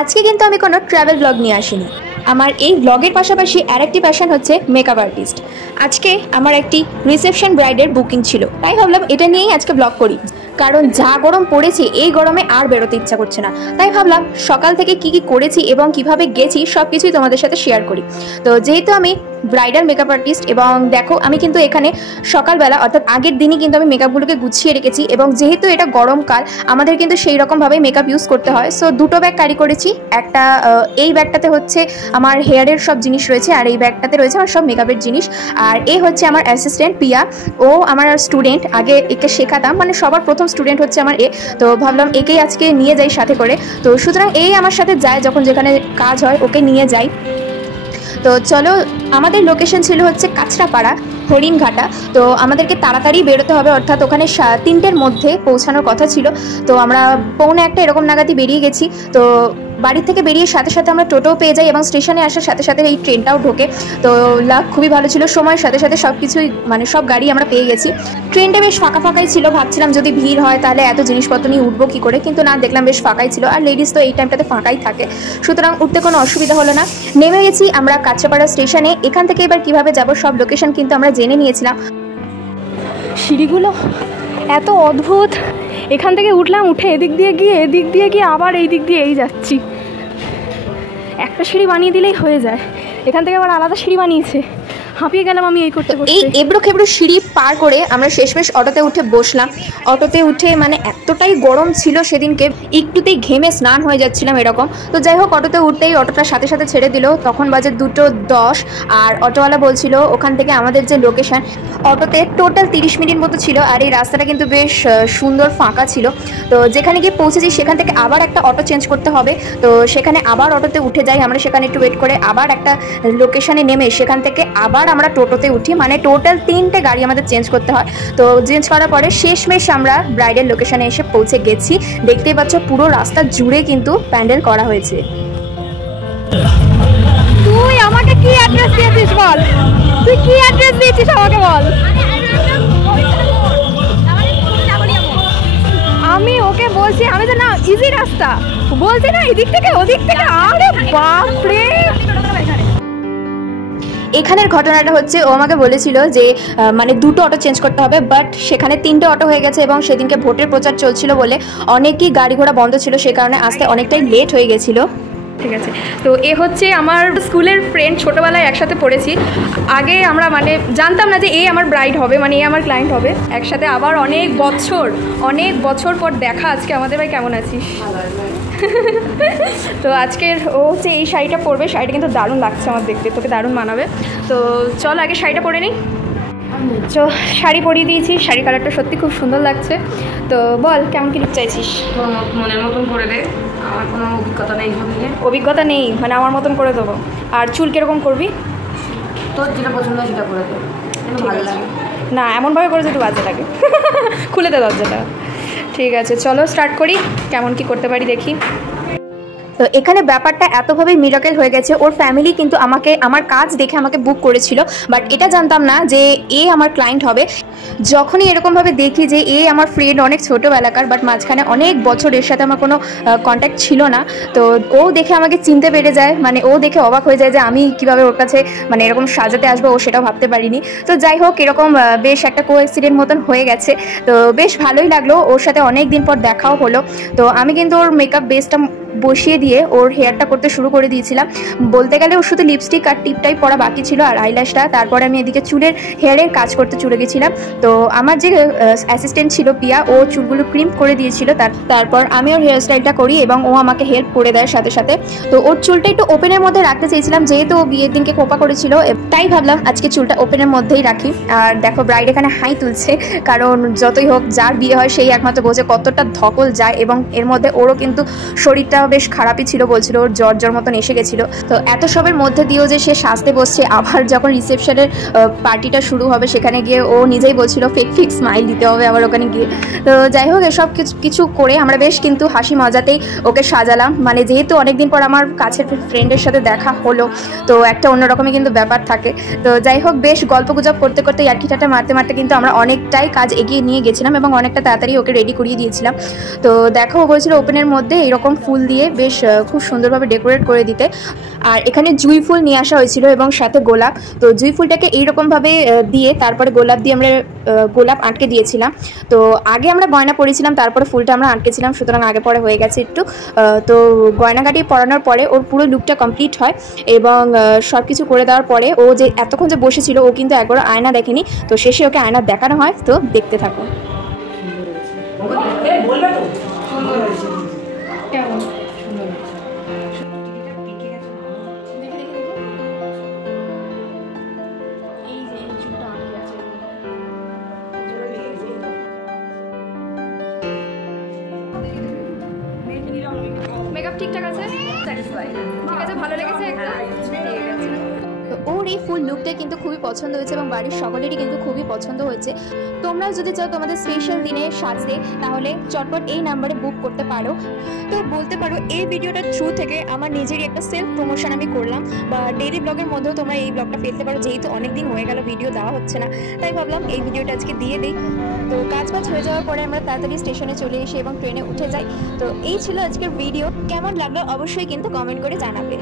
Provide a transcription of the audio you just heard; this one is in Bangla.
আজকে কিন্তু আমি কোনো ট্রাভেল ব্লগ নিয়ে আসিনি। আমার এই ব্লগের পাশাপাশি আরেকটি প্যাশন হচ্ছে মেকআপ আর্টিস্ট। আজকে আমার একটি রিসেপশন ব্রাইডের বুকিং ছিল, তাই ভাবলাম এটা নিয়েই আজকে ব্লগ করি। কারণ যা গরম পড়েছে এই গরমে আর বেরোতে ইচ্ছা করছে না, তাই ভাবলাম সকাল থেকে কি কি করেছি এবং কিভাবে গেছি সব কিছুই তোমাদের সাথে শেয়ার করি। তো যেহেতু আমি ব্রাইডাল মেকআপ আর্টিস্ট এবং দেখো আমি কিন্তু এখানে সকালবেলা অর্থাৎ আগের দিনই কিন্তু আমি মেকআপগুলোকে গুছিয়ে রেখেছি, এবং যেহেতু এটা গরমকাল আমাদের কিন্তু সেই রকমভাবেই মেকআপ ইউজ করতে হয়। সো দুটো ব্যাগ ক্যারি করেছি, একটা এই ব্যাগটাতে হচ্ছে আমার হেয়ারের সব জিনিস রয়েছে, আর এই ব্যাগটাতে রয়েছে আমার সব মেকআপের জিনিস। আর এ হচ্ছে আমার অ্যাসিস্ট্যান্ট পিয়া, ও আমার স্টুডেন্ট, আগে একে শেখাতাম, মানে সবার প্রথম স্টুডেন্ট হচ্ছে আমার এ। তো ভাবলাম একেই আজকে নিয়ে যাই সাথে করে। তো সুতরাং এই আমার সাথে যায়, যখন যেখানে কাজ হয় ওকে নিয়ে যাই। তো চলো, আমাদের লোকেশন ছিল হচ্ছে কাছড়াপাড়া, হরিণঘাটা। তো আমাদেরকে তাড়াতাড়ি বেরোতে হবে, অর্থাৎ ওখানে 3টের মধ্যে পৌঁছানোর কথা ছিল। তো আমরা 1:45 এরকম নাগাদই বেরিয়ে গেছি। তো বাড়ি থেকে বেরিয়ে সাথে সাথে আমরা টোটোও পেয়ে যাই এবং স্টেশনে আসার সাথে সাথে এই ট্রেনটাও ঢোকে। তো লাক খুবই ভালো ছিল, সময়ের সাথে সাথে সব কিছুই মানে সব গাড়ি আমরা পেয়ে গেছি। ট্রেনটা বেশ ফাঁকা ফাঁকাই ছিল, ভাবছিলাম যদি ভিড় হয় তাহলে এত জিনিসপত্র নিয়ে উঠবো কী করে, কিন্তু না, দেখলাম বেশ ফাঁকাই ছিল। আর লেডিস তো এই টাইমটাতে ফাঁকাই থাকে, সুতরাং উঠতে কোনো অসুবিধা হলো না। নেমে গেছি আমরা কাছড়াপাড়া স্টেশনে। এখান থেকে এবার কিভাবে যাব সব লোকেশন কিন্তু আমরা জেনে নিয়েছিলাম। সিঁড়িগুলো এত অদ্ভুত, এখান থেকে উঠলাম, উঠে এদিক দিয়ে গিয়ে আবার এই দিক দিয়ে যাচ্ছি। একটা সিঁড়ি বানিয়ে দিলেই হয়ে যায়, এখান থেকে আবার আলাদা সিঁড়ি বানিয়েছে। হাঁপিয়ে গেলাম আমি এই করতে করতে। এই এবড়ো খেবড়ো সিঁড়ি পার করে আমরা শেষমেশ অটোতে উঠে বসলাম। অটোতে উঠে মানে এতটাই গরম ছিল সেদিনকে, একটুতেই ঘেমে স্নান হয়ে যাচ্ছিলাম এরকম। তো যাই হোক, অটোতে উঠতেই অটোটার সাথে সাথে ছেড়ে দিল। তখন বাজে 2:10, আর অটোওয়ালা বলছিল ওখান থেকে আমাদের যে লোকেশন, অটোতে টোটাল 30 মিনিট মতো ছিল। আর এই রাস্তাটা কিন্তু বেশ সুন্দর ফাঁকা ছিল। তো যেখানে গিয়ে পৌঁছেছি সেখান থেকে আবার একটা অটো চেঞ্জ করতে হবে। তো সেখানে আবার অটোতে উঠে যাই আমরা, সেখানে একটু ওয়েট করে আবার একটা লোকেশনে নেমে সেখান থেকে আবার আমরা টোটোতে উঠি। মানে টোটাল 3টে গাড়ি আমাদের চেঞ্জ করতে হয়। তো চেঞ্জ করার পরে শেষমেশ আমরা ব্রাইডাল লোকেশনে এসে পৌঁছে গেছি। দেখতেই পাচ্ছ পুরো রাস্তা জুড়ে কিন্তু প্যান্ডেল করা হয়েছে। তুই আমাকে কি অ্যাড্রেস দিয়েছিস বল, তুই কি অ্যাড্রেস দিয়েছিস আমাকে বল। আমি ওকে বলছি, আমি তো না ইজি রাস্তা বলছি না, এদিক থেকে ওদিক থেকে। আরে বাপরে, এখানের ঘটনাটা হচ্ছে ও আমাকে বলেছিল যে মানে 2টো অটো চেঞ্জ করতে হবে, বাট সেখানে 3টে অটো হয়ে গেছে এবং সেদিনকে ভোটের প্রচার চলছিল বলে অনেকই গাড়ি ঘোড়া বন্ধ ছিল, সে কারণে আসতে অনেকটাই লেট হয়ে গেছিলো। ঠিক আছে। তো এ হচ্ছে আমার স্কুলের ফ্রেন্ড, ছোটোবেলায় একসাথে পড়েছি। আগে আমরা মানে জানতাম না যে এ আমার ব্রাইড হবে, মানে এ আমার ক্লায়েন্ট হবে। একসাথে আবার অনেক বছর পর দেখা আজকে আমাদের। ভাই কেমন আছিস? তো আজকের ও হচ্ছে এই শাড়িটা পরবে, শাড়িটা কিন্তু দারুণ লাগছে আমার দেখতে, তোকে দারুণ মানাবে। তো চল আগে শাড়িটা পরে নিই। তো শাড়ি পরিয়ে দিয়েছি, শাড়ি কালারটা সত্যি খুব সুন্দর লাগছে। তো বল কেমন কি লুক চাইছিস? মনের মতন করে দে, আমার কোনো অভিজ্ঞতা নেই। অভিজ্ঞতা নেই মানে আমার মতন করে দেবো। আর চুল কীরকম করবি? তোর যেটা পছন্দ হয় সেটা করে দে, ভালো লাগে না, এমনভাবে করে যদি বাজে লাগে। খুলে দে দরজাটা। ঠিক আছে, চলো স্টার্ট করি, কেমন কি করতে পারি দেখি। তো এখানে ব্যাপারটা এতভাবেই মিরাকেল হয়ে গেছে, ওর ফ্যামিলি কিন্তু আমাকে আমার কাজ দেখে আমাকে বুক করেছিল, বাট এটা জানতাম না যে এ আমার ক্লায়েন্ট হবে। যখনই এরকমভাবে দেখি যে এ আমার ফ্রেন্ড অনেক ছোটোবেলাকার, বাট মাঝখানে অনেক বছর এর সাথে আমার কোনো কন্ট্যাক্ট ছিল না, তো ও দেখে আমাকে চিনতে পেরে যায়, মানে ও দেখে অবাক হয়ে যায় যে আমি কীভাবে ওর কাছে মানে এরকম সাজাতে আসবো, ও সেটাও ভাবতে পারিনি। তো যাই হোক, এরকম বেশ একটা কোএক্সিডেন্ট মতন হয়ে গেছে। তো বেশ ভালোই লাগলো, ওর সাথে অনেক দিন পর দেখাও হলো। তো আমি কিন্তু ওর মেকআপ বেসটা বসিয়ে দিয়ে ওর হেয়ারটা করতে শুরু করে দিয়েছিলাম। বলতে গেলে ওর শুধু লিপস্টিক আর টিপটাই পরা বাকি ছিল, আর আইল্যাশটা। তারপরে আমি এদিকে চুলের হেয়ারের কাজ করতে চলে গেছিলাম। তো আমার যে অ্যাসিস্ট্যান্ট ছিল পিয়া, ও চুলগুলো ক্রিম করে দিয়েছিল। তারপর আমি ওর হেয়ার স্টাইলটা করি এবং ও আমাকে হেল্প করে দেয় সাথে সাথে। তো ওর চুলটা একটু ওপেনের মধ্যে রাখতে চেয়েছিলাম, যেহেতু ও বিয়ের দিনকে খোপা করেছিল, তাই ভাবলাম আজকে চুলটা ওপেনের মধ্যেই রাখি। আর দেখো ব্রাইড এখানে হাই তুলছে, কারণ যতই হোক যার বিয়ে হয় সেই একমাত্র বোঝে কতটা ধকল যায়, এবং এর মধ্যে ওরও কিন্তু শরীরটা অবস্থাটাও বেশ খারাপই ছিল, বলছিল ওর জ্বর মতন এসে গেছিলো। তো এত সবের মধ্যে দিয়েও যে সে সাজতে বসছে, আবার যখন রিসেপশনের পার্টিটা শুরু হবে সেখানে গিয়ে ও নিজেই বলছিল ফেক স্মাইল দিতে হবে আবার ওখানে গিয়ে। তো যাই হোক, এসব কিছু করে আমরা বেশ কিন্তু হাসি মজাতেই ওকে সাজালাম। মানে যেহেতু অনেকদিন পর আমার কাছের ফ্রেন্ডের সাথে দেখা হলো, তো একটা অন্যরকমই কিন্তু ব্যাপার থাকে। তো যাই হোক, বেশ গল্পগুজব করতে করতে ইয়ার্কিটাটা মারতে মারতে কিন্তু আমরা অনেকটাই কাজ এগিয়ে নিয়ে গেছিলাম এবং অনেকটা তাড়াতাড়ি ওকে রেডি করিয়ে দিয়েছিলাম। তো দেখো, ও বলছিল ওপেনের মধ্যে এরকম ফুল দিয়ে বেশ খুব সুন্দরভাবে ডেকোরেট করে দিতে। আর এখানে জুঁই ফুল নিয়ে আসা হয়েছিল এবং সাথে গোলাপ। তো জুঁই ফুলটাকে এইরকমভাবে দিয়ে তারপরে গোলাপ দিয়ে আমরা গোলাপ আটকে দিয়েছিলাম। তো আগে আমরা গয়না পরেছিলাম, তারপরে ফুলটা আমরা আটকেছিলাম, সুতরাং আগে পরে হয়ে গেছে একটু। তো গয়নাগাটি পরানোর পরে ওর পুরো লুকটা কমপ্লিট হয় এবং সব কিছু করে দেওয়ার পরে ও যে এতক্ষণ যে বসেছিল ও কিন্তু একবারও আয়না দেখেনি। তো শেষে ওকে আয়না দেখানো হয়। তো দেখতে থাকো। মেকআপ ঠিকঠাক আছে, স্যাটিসফাই, ঠিক আছে, ভালো লেগেছে একদম, ঠিক আছে। তো ওর এই ফুল লুকটা কিন্তু খুবই পছন্দ হয়েছে এবং বাড়ির সকলেরই কিন্তু খুবই পছন্দ হয়েছে। তোমরাও যদি চাও তোমাদের স্পেশাল দিনে সাজতে, তাহলে চটপট এই নাম্বারে বুক করতে পারো। তো বলতে পারো এই ভিডিওটার থ্রু থেকে আমার নিজেরই একটা সেলফ প্রমোশন আমি করলাম, বা ডেইলি ব্লগের মধ্যেও তোমরা এই ব্লগটা ফেলতে পারো, যেহেতু অনেক দিন হয়ে গেল ভিডিও দেওয়া হচ্ছে না, তাই ভাবলাম এই ভিডিওটা আজকে দিয়ে দিই। তো কাজ হয়ে যাওয়ার পরে আমরা তাড়াতাড়ি স্টেশনে চলে এসে এবং ট্রেনে উঠে যাই। তো এই ছিল আজকের ভিডিও। কেমন লাগলো অবশ্যই কিন্তু কমেন্ট করে জানাবে।